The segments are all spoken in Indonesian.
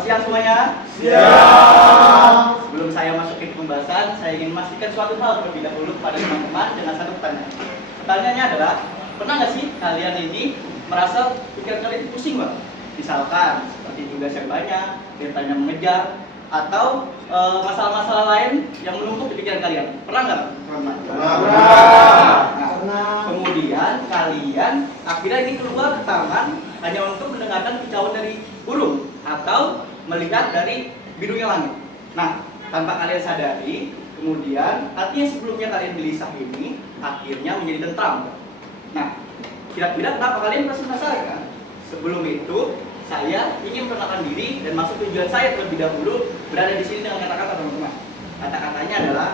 Selamat siang semuanya. Siang. Sebelum saya masuk ke pembahasan, saya ingin memastikan suatu hal terlebih dahulu kepada teman-teman dengan satu pertanyaan. Pertanyaannya adalah, pernah nggak sih kalian ini merasa pikiran kalian pusing banget? Misalkan seperti tugas yang banyak, deadline yang mengejar, atau masalah-masalah lain yang menumpuk di pikiran kalian. Pernah nggak, teman-teman? Nah, kemudian kalian akhirnya ini keluar ke taman hanya untuk mendengarkan kicauan dari burung atau melihat dari birunya langit. Nah, tanpa kalian sadari, kemudian hati yang sebelumnya kalian gelisah ini akhirnya menjadi tentram. Nah, kira-kira kenapa kalian masih penasaran kan? Sebelum itu, saya ingin memperkenalkan diri dan masuk tujuan saya terlebih dahulu berada di sini dengan kata-kata teman-teman. Kata-katanya adalah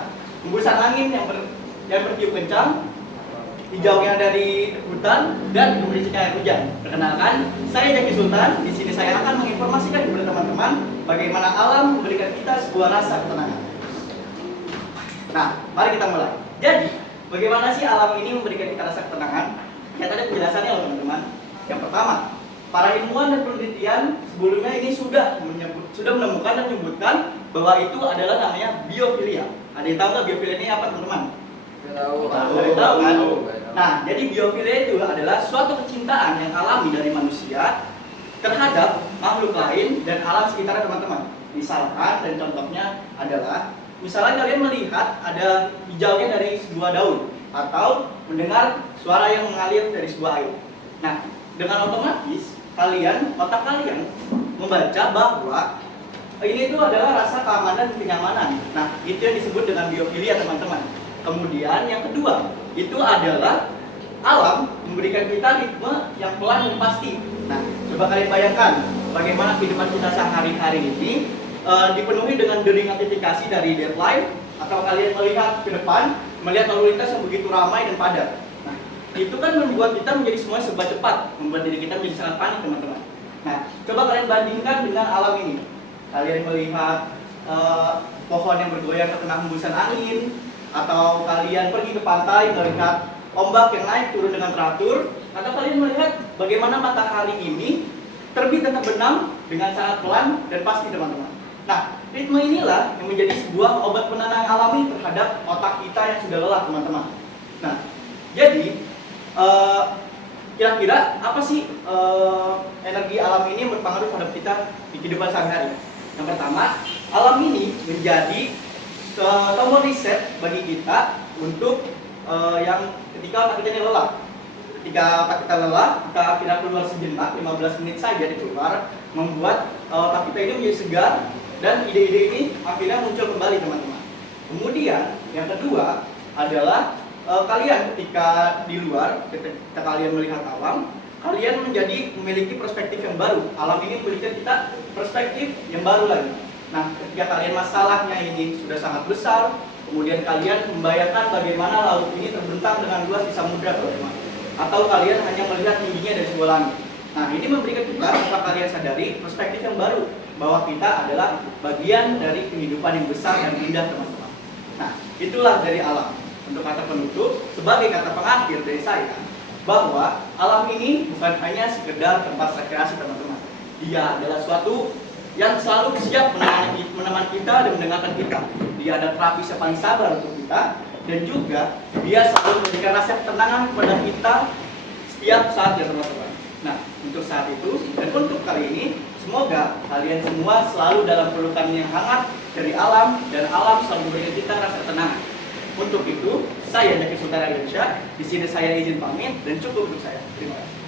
hembusan angin yang bertiup kencang, hijaunya dari hutan, dan gemericiknya air hujan. Perkenalkan, saya Jaki Sultan. Di sini saya akan menginformasikan kepada teman-teman bagaimana alam memberikan kita sebuah rasa ketenangan. Nah, mari kita mulai. Jadi, bagaimana sih alam ini memberikan kita rasa ketenangan? Ya, tadi penjelasannya loh teman-teman. Yang pertama, para ilmuwan dan penelitian sebelumnya ini sudah menemukan dan menyebutkan bahwa itu adalah namanya biofilia. Ada yang tahu nggak biofilia ini apa, teman-teman? Tahu kan? Nah, jadi biofilia itu adalah suatu kecintaan yang alami dari manusia terhadap makhluk lain dan alam sekitar teman-teman. Misalkan dan contohnya adalah, misalnya kalian melihat ada hijaunya dari sebuah daun atau mendengar suara yang mengalir dari sebuah air. Nah, dengan otomatis otak kalian membaca bahwa ini itu adalah rasa keamanan dan kenyamanan. Nah, itu yang disebut dengan biofilia teman-teman. Kemudian yang kedua, itu adalah alam memberikan kita ritme yang pelan dan pasti. Nah, coba kalian bayangkan bagaimana kehidupan kita sehari-hari ini dipenuhi dengan dering notifikasi dari deadline, atau kalian melihat ke depan, melihat lalu lintas yang begitu ramai dan padat. Nah, itu kan membuat kita menjadi semua serba cepat, membuat diri kita menjadi sangat panik, teman-teman. Nah, coba kalian bandingkan dengan alam ini. Kalian melihat pohon yang bergoyang terkena hembusan angin, atau kalian pergi ke pantai melihat ombak yang naik turun dengan teratur, atau kalian melihat bagaimana matahari ini terbit dan terbenam dengan sangat pelan dan pasti, teman-teman. Nah, ritme inilah yang menjadi sebuah obat penenang alami terhadap otak kita yang sudah lelah, teman-teman. Nah, jadi kira-kira apa sih energi alam ini yang berpengaruh pada kita di kehidupan sehari-hari? Yang pertama, alam ini menjadi tombol reset bagi kita untuk yang ketika otak kita lelah. Ketika otak kita lelah, kita akhirnya keluar sejenak, 15 menit saja di keluar, membuat otak kita ini menjadi segar dan ide-ide ini akhirnya muncul kembali, teman-teman. Kemudian yang kedua adalah kalian ketika di luar, ketika kalian melihat alam, kalian menjadi memiliki perspektif yang baru. Alam ini memberikan kita perspektif yang baru lagi. Nah, ketika kalian masalahnya ini sudah sangat besar, kemudian kalian membayangkan bagaimana laut ini terbentang dengan luas di samudra, teman-teman. Atau kalian hanya melihat tingginya dari sebuah langit. Nah, ini memberikan kita, tanpa kalian sadari, perspektif yang baru bahwa kita adalah bagian dari kehidupan yang besar dan indah, teman-teman. Nah, itulah dari alam. Untuk kata penutup, sebagai kata pengakhir dari saya, bahwa alam ini bukan hanya sekedar tempat rekreasi, teman-teman. Dia adalah suatu yang selalu siap menemani kita dan mendengarkan kita. Dia ada terapis yang paling sabar untuk kita, dan juga dia selalu memberikan rasa ketenangan kepada kita setiap saat, ya teman-teman. Nah, untuk saat itu dan untuk kali ini, semoga kalian semua selalu dalam pelukan yang hangat dari alam, dan alam selalu memberikan kita rasa ketenangan. Untuk itu, saya Jaki Sultan Indonesia. Di sini saya izin pamit dan cukup untuk saya. Terima kasih.